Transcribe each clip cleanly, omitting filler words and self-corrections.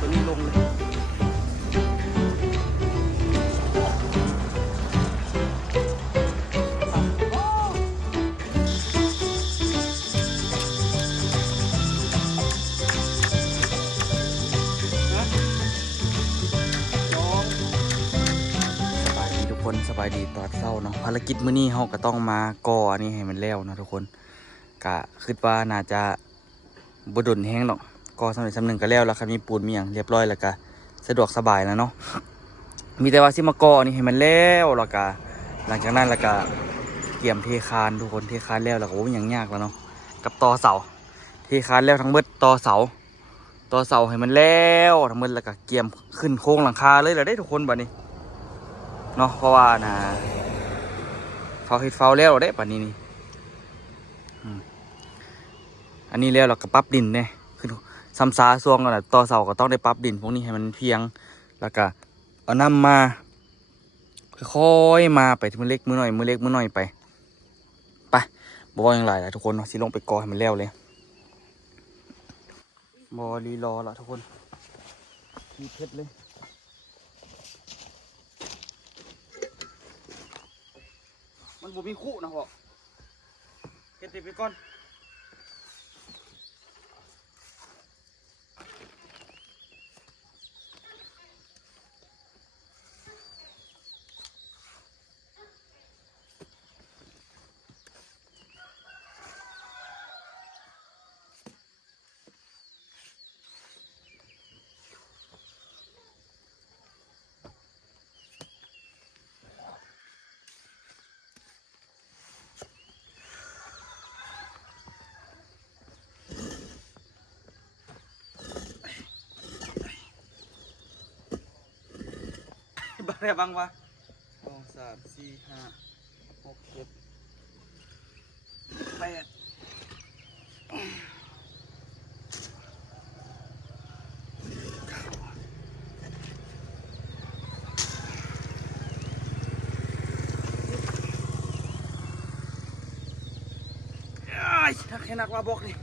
ตัวนี้ลงเลยสบายดีตอนเช้าเนาะภารกิจมื้อนี้เราก็ต้องมาก่อนี่ให้มันแล้วนะทุกคนกะคิดว่าน่าจะบ่ดนแห้งหรอกก่อสำเร็จสำหนึ่งก็แล้วครับมีปูนมีอย่างเรียบร้อยแล้วก็สะดวกสบายแล้วเนาะมีแต่ว่าสิมาก่อนี่ให้มันแล้วแล้วก็หลังจากนั้นแล้วก็เกี่ยมเทคานทุกคนเทคานแล้วแล้วก็โอ้ยยังยากแล้วเนาะกับต่อเสาเทคานแล้วทั้งหมดต่อเสาให้มันแล้วทั้งหมดแล้วก็เกี่ยมขึ้นโครงหลังคาเลยแล้วได้ทุกคนบัดนี้เนาะเพราะว่านะเฝ้าแล้วได้ป่านนี้นี่อันนี้แล้วเราก็ปรับดินเนี่ยคือซ้ำซาซ่วงกันแหละต่อเสาก็ต้องได้ปรับดินพวกนี้ให้มันเพียงแล้วก็เอาน้ำมาค่อยๆมาไปมือเล็กมือหน่อยไปบอกอย่างไรล่ะทุกคนเนาะสิลงไปกอให้มันแล้วเลยบอรีรอละทุกคนมีเพชรเลยมันบ่มีคู่นะพ่อเก็บติดไปก่อนบ้างอะไรบ้างวะ2 3 4 5 6 7 8ถ้าแค่นักว่าบอกนี่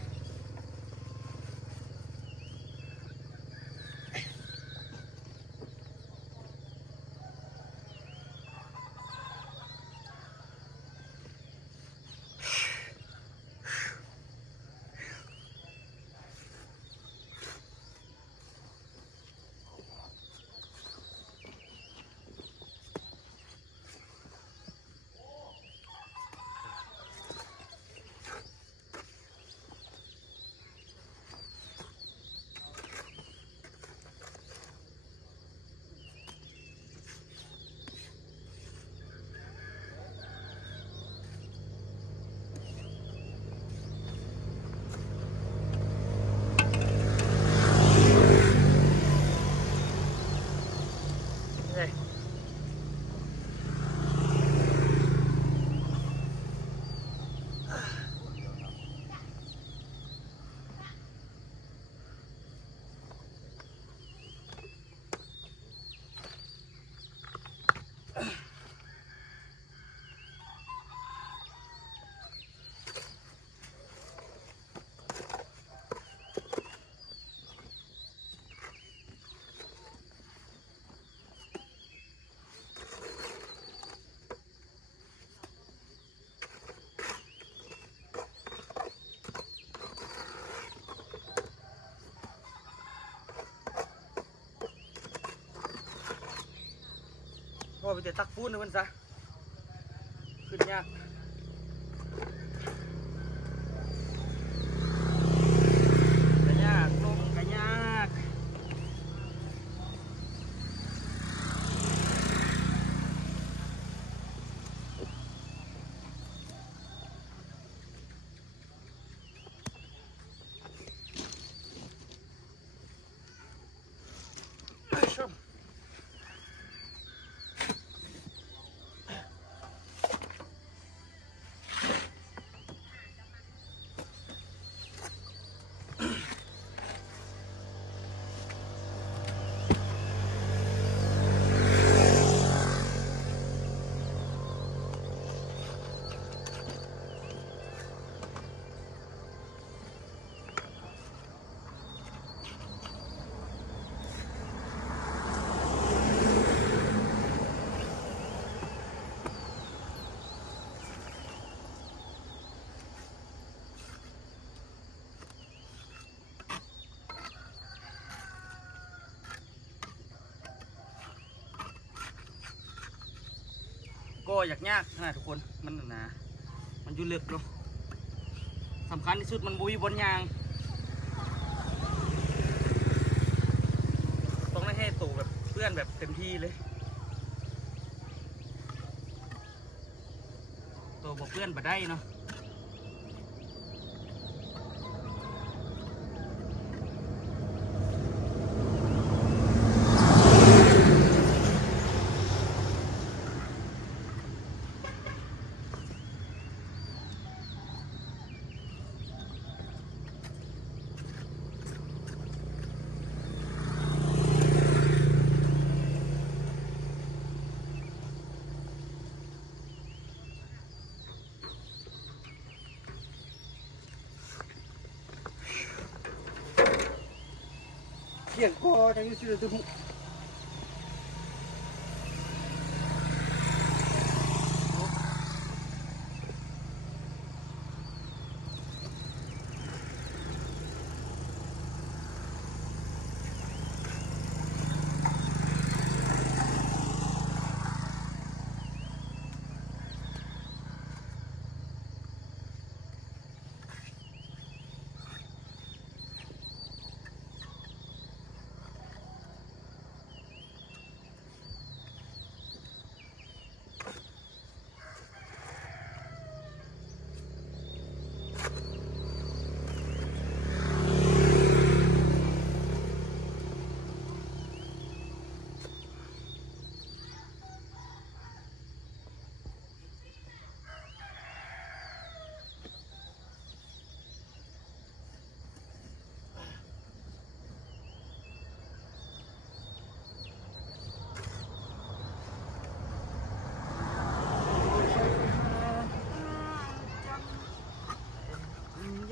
พ่อไปเจอตักปูนนะมันซะขึ้นยากลงก็ยาก ก็อยากยากนะทุกคนมันนะมันอยู่ลึกเนาะสำคัญที่สุดมันบุยบนยางต้องได้ให้ตัวแบบเพื่อนแบบเต็มที่เลยตัวบอกเพื่อนมาได้เนาะเกี่ยงคอจะยืดยืดตุ้ม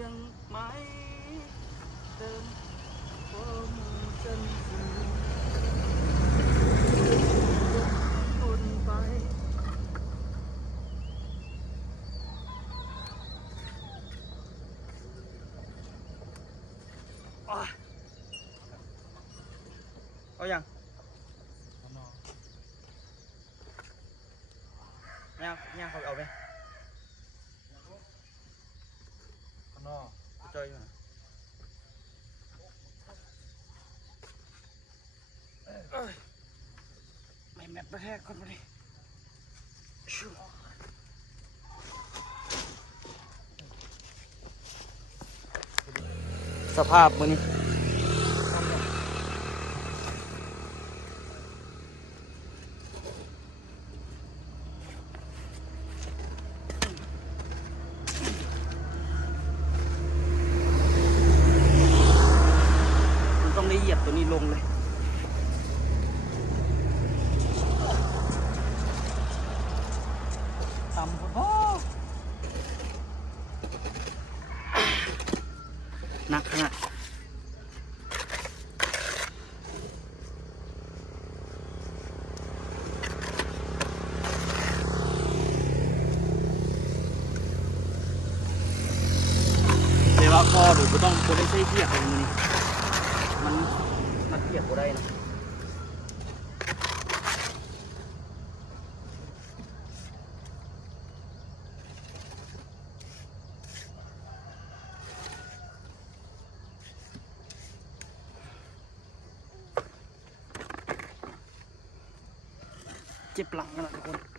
ยังไม่เติมความจำสูญคนไปเอาอย่างย่างเขาเอาไปนอกเจออยู่นะไม่แมทประแทกคนไปดิสภาพมือนี้ต้องได้เหยียบตัวนี้ลงเลยต่ำพอหนักขนาดเดี๋ยวว่าพ่อหรือไม่ต้องคนได้ใช้เทียบอะไรนี้มันเทียบก็ได้นะเจ็บหลังกันนะทุกคน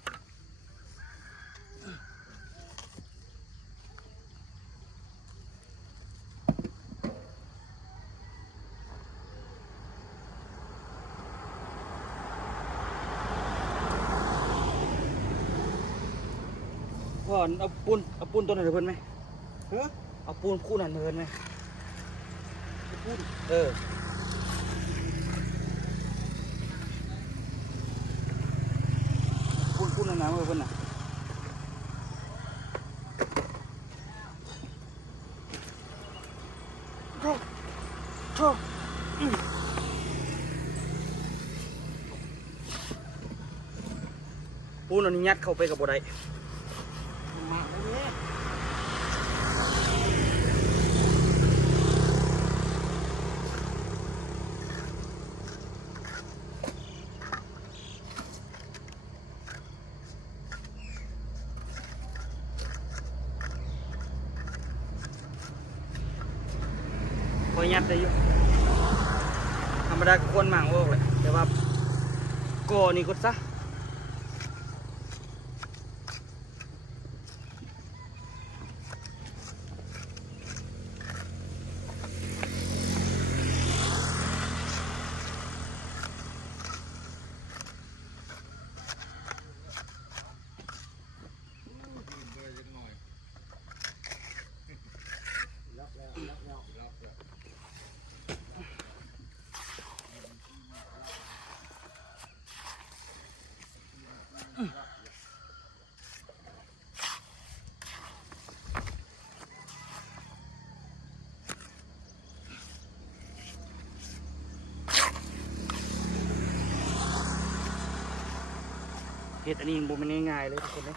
พ่อเอาปูนตัวไหนเพิ่นไหมเอาปูนคู่นั้นเพิ่นไหมปูนปูนน้ำเพิ่นน่ะโธ่ปูนอันนี้ยัดเข้าไปกับบ่ได้ อยยัดได้อยู่ธรรมดาก็ควรหมางออกเลยแต่ว่าก่อนี่กดซะเห็ดอันนี้บ่มันง่ายๆเลยทุกคนเลย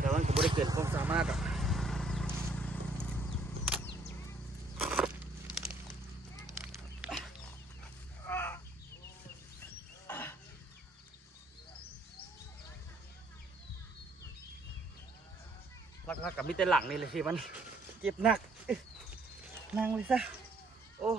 แต่ว่าก็บ่ได้เกินความสามารถอ่ะหลักๆกับมีแต่หลังนี่เลยที่มันเจ็บหนักนั่งเลยซะโอ้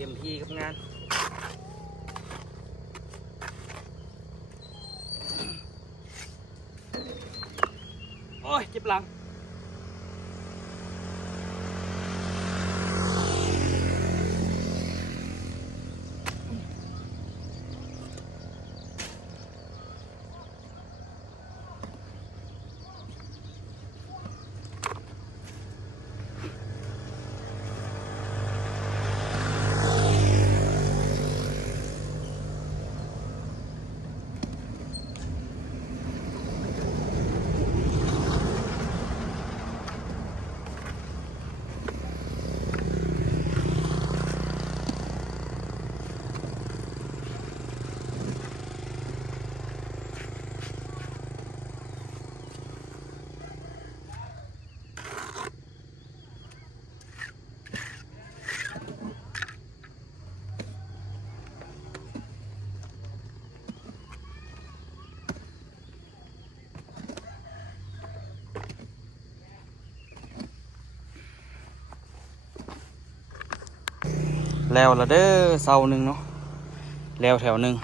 เต็มที่กับงานโอ้ยเจ็บหลังแล้วละเด้อเสาหนึ่งเนาะแล้วแถวหนึ่ง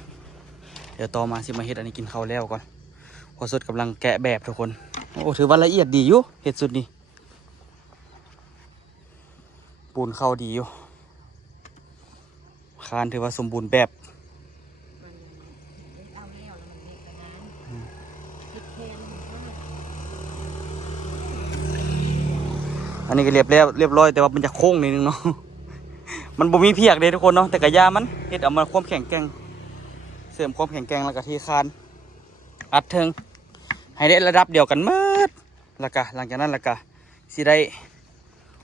เดี๋ยวต่อมาสิมาเฮ็ดอันนี้กินข้าวแล้วก่อนพอสุดกำลังแกะแบบทุกคนโอ้ถือว่าละเอียดดีอยู่เฮ็ดสุดนี่ปูนเข้าดีอยู่คานถือว่าสมบูรณ์แบบอันนี้ก็เรียบร้อยแต่ว่ามันจะโค้งนิดนึงเนาะมันบ่มีเพียกเลยทุกคนเนาะแต่กระยามันเฮ็ดเอามาความแข็งแกร่งเสริมความแข็งแกร่งแล้วก็ที่คานอัดเทิงให้ได้ระดับเดียวกันหมดแล้วก็หลังจากนั้นแล้วก็สิได้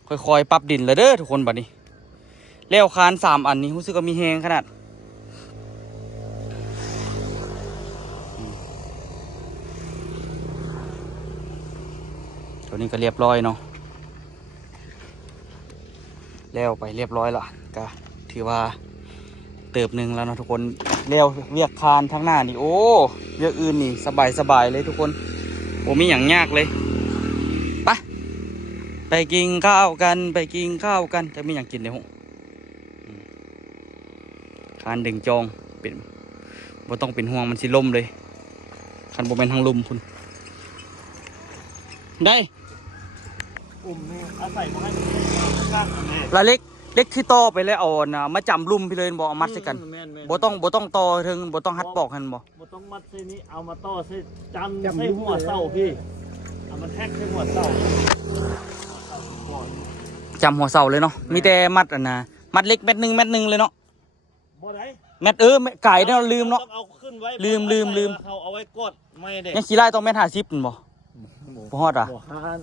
ค่อยๆปรับดินเลยเด้อทุกคนบัดนี้แล้วคาน3อันนี้รู้สึกว่ามีแฮงขนาดตัวนี้ก็เรียบร้อยเนาะแล้วไปเรียบร้อยละก็ถือว่าเติบหนึ่งแล้วนะทุกคนแล้วเวียกคานทั้งหน้านี่โอ้เวียกอื่นนี่สบายเลยทุกคนโอ้มีอย่างยากเลยไปกินข้าวกันจะมีอย่างกินเดี๋ยว คานดึงจองเป็นบ่ต้องเป็นห่วงมันสิล่มเลยคันบ่แม่นทางลมพุ่นได้ปุ่มนี่อาศัยมาให้ข้างๆนี่ ละเล็กที่ต่อไปแล้วเอาน่ะมาจำลุ่มพี่เลยบ่เอามัดใส่กัน แม่นๆ บ่ต้องต่อถึงบ่ต้องหัดปอกหั่นบ่ บ่ต้องมัดเส้นนี้เอามาต่อเส้นจันใส่หัวเสาพี่เอามันแทกใส่หัวเสา จำหัวเสาเลยเนาะมีแต่มัดอันน่ะมัดเล็กเม็ดหนึงเลยเนาะ บ่ได้ เม็ดไก่เนี่ยเราลืมเนาะ ต้องเอาขึ้นไว้ ลืม เขาเอาไว้กดไม่เด็ก ยังขี้ไล่ต้องเม็ด50นั่นบ่บ่ฮอดอ่ะ บ่ฮาน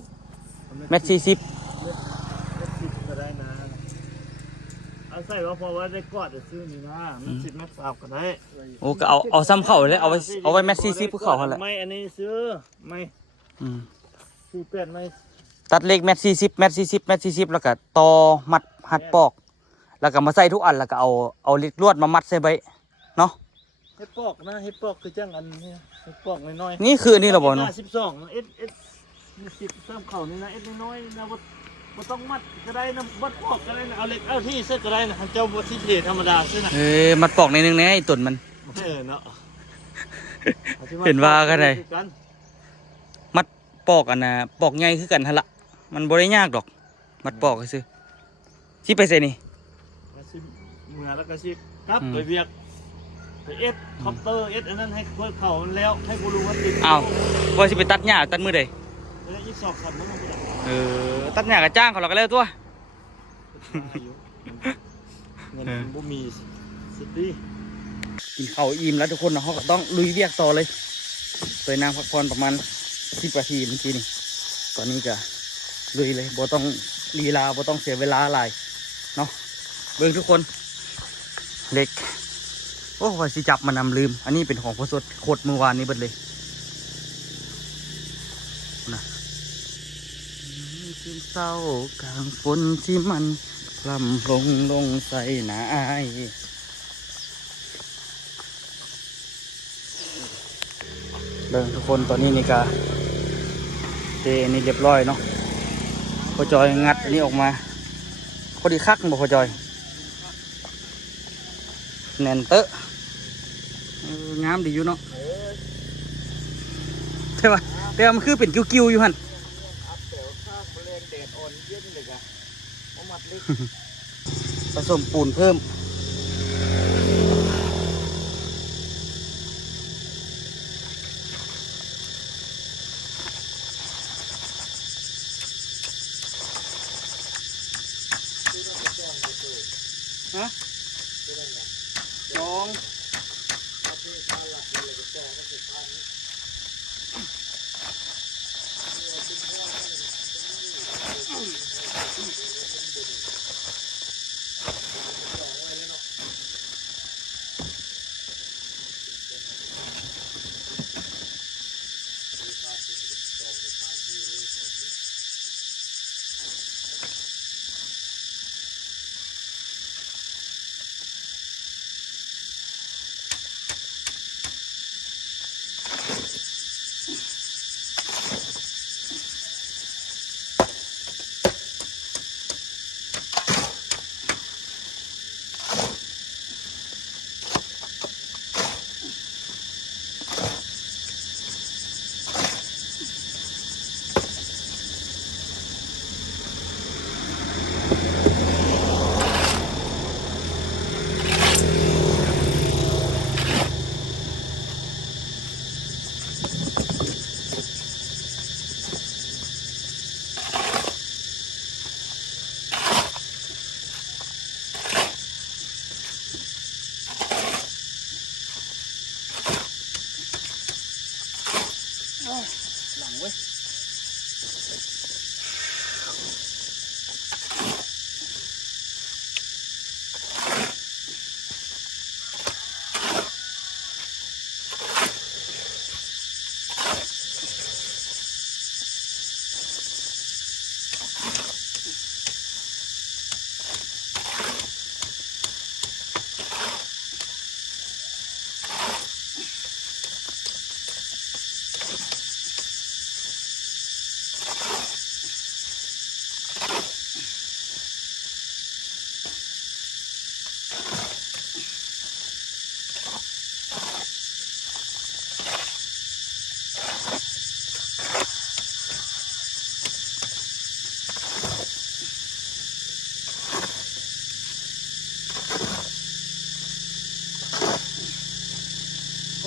เม็ด40 เม็ดสิบก็ได้นะเอาใส่ว่าพอว่าได้กดซื้อนี่นะมันสิบเม็ดสาวก็ได้ โอ้ก็เอาซ้ำเข้าเลยเอาไว้เม็ด40คือเข้าหั่นแหละ ไม่อันนี้ซื้อไม่ อืม 48ไม่ ตัดเล็กเม็ด40เม็ด40แล้วก็ต่อมัดหัดปอก แล้วก็มาใส่ทุกอันแล้วก็เอาเหล็กลวดมามัดใส่ไว้เนาะ เฮ็ดปอกนะเฮ็ดปอกคือจังอันนี้เฮ็ดปอกน้อยๆ นี่คืออันนี้เหราบ่เนาะ 12เอสมี10เติมเข้านี่นะเอสน้อยๆนะบ่ต้องมัดก็ได้นะบ่ปอกก็ได้นะเอาเหล็กเอาที่เสื้อก็ได้นะเจ้าบ่ที่เทธรรมดาซื่อนะ มัดปอกในนึงแหน่ไอ้ต้นมัน เนาะ เห็นว่าก็ได้ มัดปอกอันน่ะปอกใหญ่คือกันหั่นล่ะมันบ่ได้ยากดอก มัดปอกซื่อสิไปใส่นี่ ก็สิเมื่อแล้วก็สิกลับ อืม ไปเวียกไปเอสคอปเตอร์เอสอันนั้นให้เพิ่นเข้ามันแล้วให้กูรู้ว่าติด อ้าวว่าสิไปตัดหญ้าตัดมือใด แล้วอีก2คันมันบ่ได้ ตัดหญ้าก็จ้างเขาแล้วก็แล้วตัว เงินมันบ่มีสิดี กินข้าวอิ่มแล้วทุกคนเนาะเขาก็ต้องลุยเวียกต่อเลยไปนั่งพักผ่อนประมาณ10 นาทีเมื่อกี้นี่ตอนนี้ก็ลุยเลยบ่ต้องลีลาบ่ต้องเสียเวลาหลายเนาะเบิ่งทุกคนเหล็กโอ้ว่าสิจับมานำลืม อันนี้เป็นของพระสดโคตรเมื่อวานนี้เบิดเลยนะคืนเศร้ากลางฝนที่มันพร่ำลงใส่หน้าอายเบิ่งทุกคนตอนนี้นี่กาเตนี่เรียบร้อยเนาะพอจอยงัดอันนี้ออกมาพอดีคักบ่พอจอยแน่นเตอะงามดีอยู่เนาะใช่ปะแต่ว่ามันคือเป็นกิ้วๆอยู่หัน อัพเตลข้างแรงแดดอ่อนเย็นเลยอะเอามัดเล็ก ผสมปูนเพิ่มฮะสอง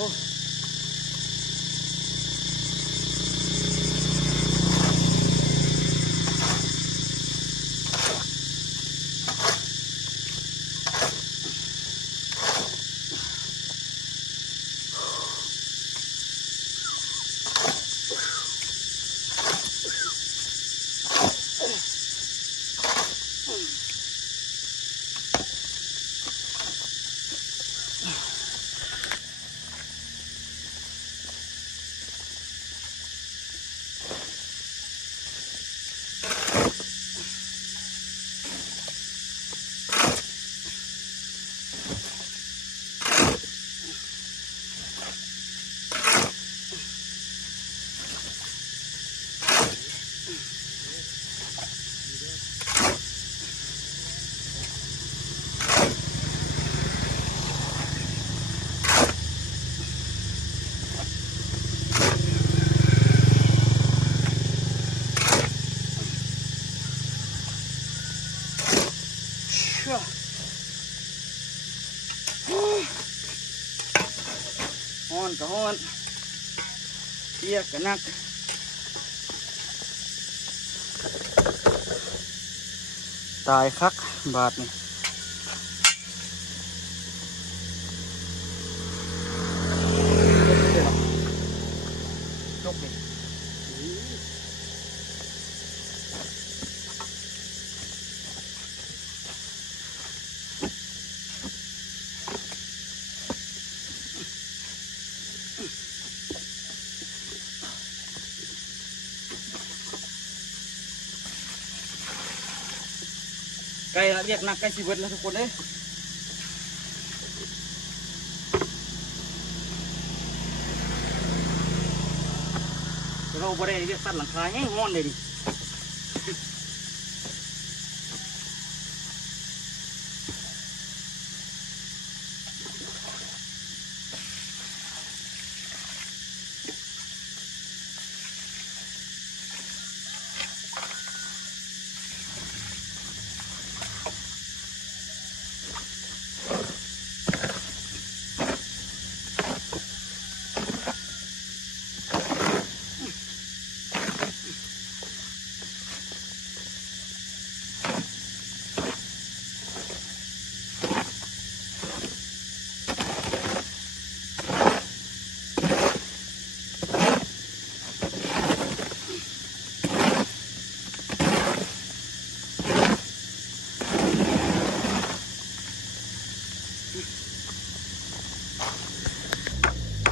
อ้ฮ้อนก็ฮ้อนเปียกก็นักตายคักบาดนี่จกนี่ใกล้ละเรียกนักใกล้ชีวิตแล้วทุกคนเอ้ยเราบ่ได้เรียกตัดหลังคาแห้งฮ้อนเลยดิ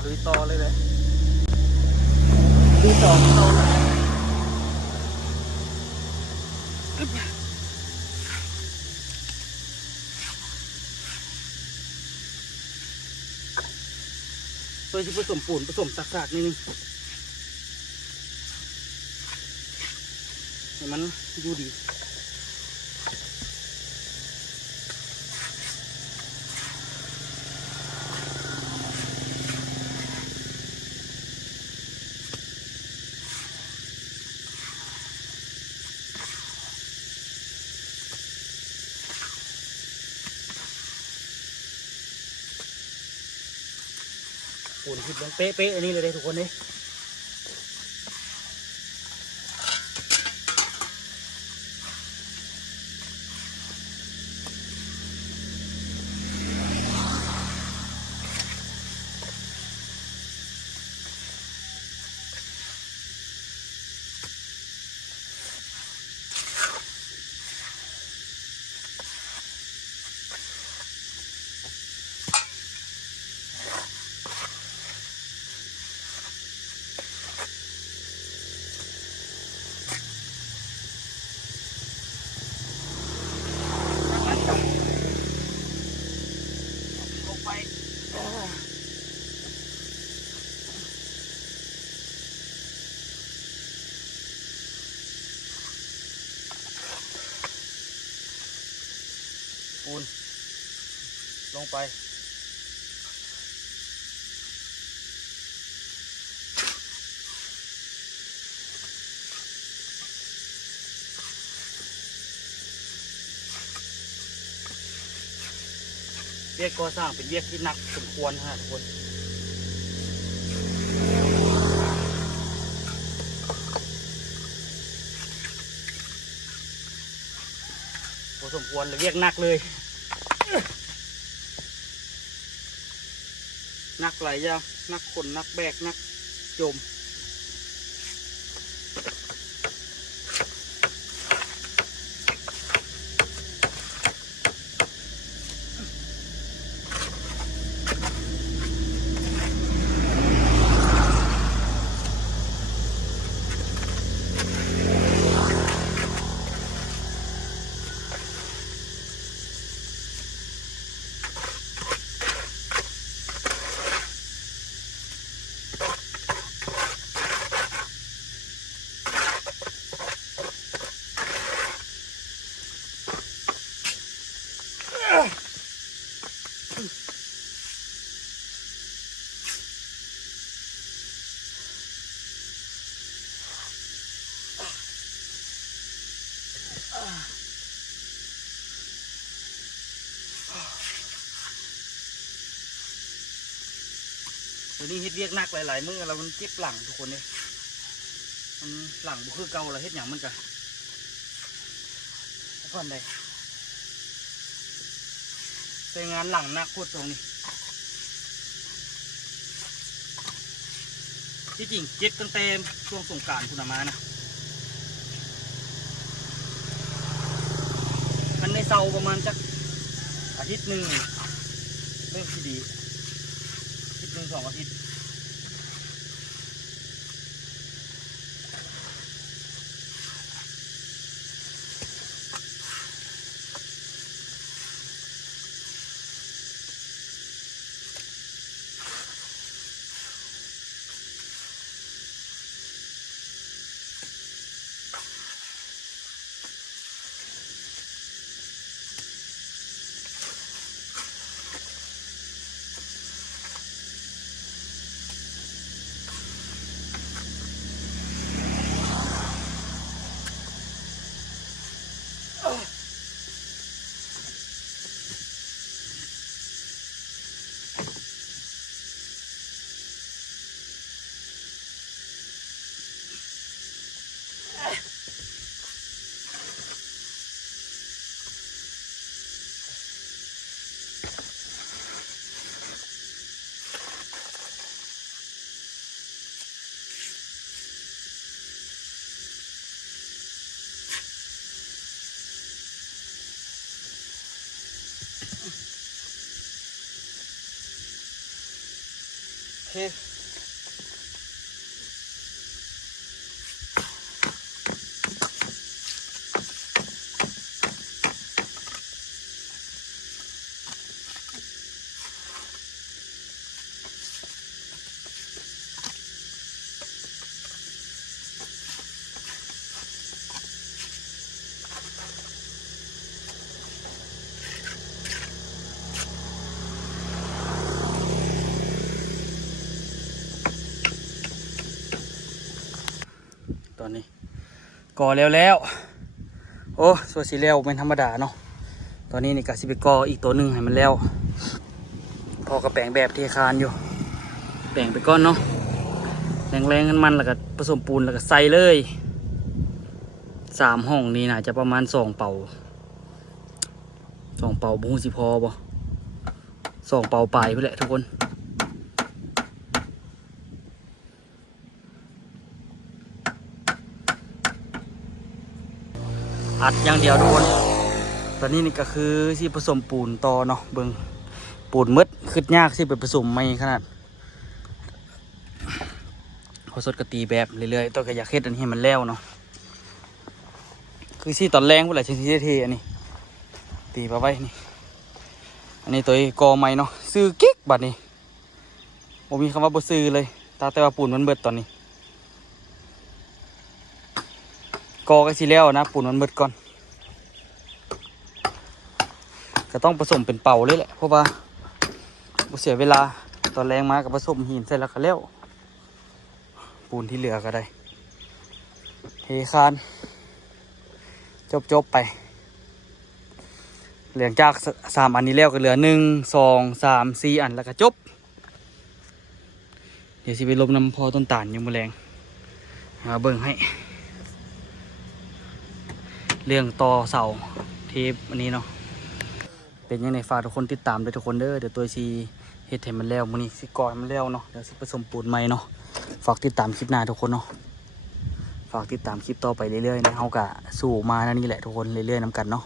ลุยต่อเลยเลยลุยต่อโดยที่ผสมปูนผสมสักๆนิดนึงให้มันอยู่ดีปูนคิดลงเป๊ะๆอันนี้เลยทุกคนเนี่ยลงไปปูนลงไปเรียกก่อสร้างเป็นเรียกที่หนักสมควรฮะทุกคน ควรเลยเรียกนักเลยนักหลายอย่างนักขนนักแบกนักจมวันนี้เฮ็ดเรียกนักหลายๆมื้อแล้วมันเจ็บหลังทุกคนเลยมันหลังบุคือเก่าแล้วเฮ็ดอย่างมันกันก่อนใดแต่งานหลังนักโคตรตรงนี้ที่จริงเจ็บตั้งแต่ช่วงสงกรานต์คุณมานะมันในเซาประมาณจักอาทิตย์หนึ่งเริ่มที่ดีอาทิตย์หนึ่ง2 อาทิตย์โอเคตอนนี้ก่อแล้วโอ้สวยสีแล้วเป็นธรรมดาเนาะตอนนี้นี่กะสิไปก่ออีกตัวหนึ่งให้มันแล้วพอกระแปลงแบบเทคานอยู่แปลงไปก้อนเนาะแรงๆมันแล้วก็ผสมปูนแล้วก็ใส่เลย3 ห้องนี้น่าจะประมาณ2 เป่าบุ้งสิพอบ่2 เป่าปลายไปแหละทุกคนอัดอย่างเดียวทุกคนตอนนี้นี่ก็คือที่ผสมปูนต่อเนาะเบิ่งปูนมืดขึ้นยากที่ไปผสมไม่ขนาดพอสดกะตีแบบเรื่อยๆต้องก็อยากเฮ็ดอันนี้ให้มันแล้วเนาะคือที่ตอนแรงเวลาชิ้นที่เทอันนี้ตีไปไว้นี่อันนี้ตัวกอไม้เนาะซื้อกิ๊กบัดนี้ผมมีคำว่าบ่ซื้อเลยแต่ว่าปูนมันเบิดตอนนี้กอก็สิแล้วนะปูนมันเบิดก่อนก็ต้องผสมเป็นเป่าเลยแหละเพราะว่าบ่เสียเวลาตอนแรงมากับผสมหินใส่แล้วก็แล้วปูนที่เหลือก็ได้เทคานจบไปเหลือจาก3 อันนี้แล้วก็เหลือ1 2 3 4 อันแล้วก็จบเดี๋ยวสิไปลบน้ำพอต้นตาลยังมือแรงเบิ่งให้เรื่องต่อเสา เทปอันนี้เนาะเป็นยังไงฝากทุกคนติดตามด้วยทุกคนเด้อเดี๋ยวตัวซีเฮ็ดให้มันแล้วมื้อนี้สิก่อให้มันแล้วเนาะเดี๋ยวสิผสมปูนใหม่เนาะฝากติดตามคลิปหน้าทุกคนเนาะฝากติดตามคลิปต่อไปเรื่อยๆนะเฮากะสู้มานั่นนี่แหละทุกคนเรื่อยๆนำกันเนาะ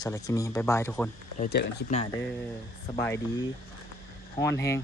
สำหรับคลิปนี้บ๊ายบายทุกคนเดี๋ยวเจอกันคลิปหน้าเด้อสบายดีฮ้อนแฮง